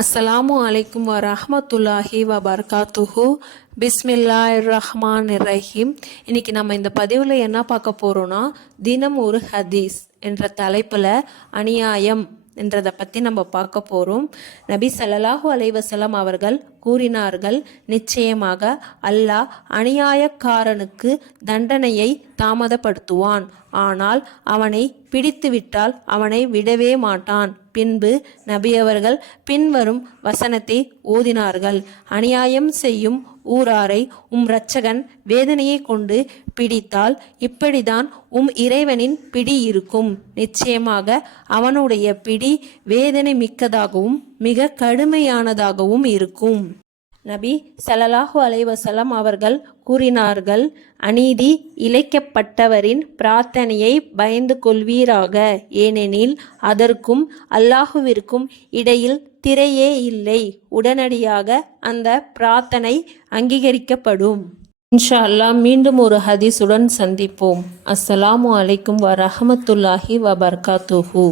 அஸ்ஸலாமு அலைக்கும் வரஹ்மத்துல்லாஹி வபர்காத்துஹு. பிஸ்மில்லாஹிர் ரஹ்மானிர் ரஹீம். இன்னைக்கு நம்ம இந்த பதிவில் என்ன பார்க்க போகிறோன்னா, தினம் ஒரு ஹதீஸ் என்ற தலைப்பில் அநியாயம் என்றதை பற்றி நம்ம பார்க்க போகிறோம். நபி ஸல்லல்லாஹு அலைஹி வஸல்லம் அவர்கள் கூறினார்கள், நிச்சயமாக அல்லாஹ் அநியாயக்காரனுக்கு தண்டனையை தாமதப்படுத்துவான், ஆனால் அவனை பிடித்துவிட்டால் அவனை விடவே மாட்டான். பின்பு நபி அவர்கள் பின்வரும் வசனத்தை ஓதினார்கள்: அநியாயம் செய்யும் ஊராரை இரட்சகன் வேதனையை கொண்டு பிடித்தால் இப்படிதான் இறைவனின் பிடி இருக்கும். நிச்சயமாக அவனுடைய பிடி வேதனை மிக்கதாகவும் மிக கடுமையானதாகவும் இருக்கும். நபி ஸல்லல்லாஹு அலைஹி வஸல்லம் அவர்கள் கூறினார்கள், அநீதி இழைக்கப்பட்டவரின் பிரார்த்தனையை பயந்து கொள்வீராக, ஏனெனில் அதற்கும் அல்லாஹுவிற்கும் இடையில் திரையே இல்லை. உடனடியாக அந்த பிரார்த்தனை அங்கீகரிக்கப்படும். இன்ஷா அல்லாஹ் மீண்டும் ஒரு ஹதீஸுடன் சந்திப்போம். அஸ்ஸலாமு அலைக்கும் வரஹ்மத்துல்லாஹி வபர்காத்துஹு.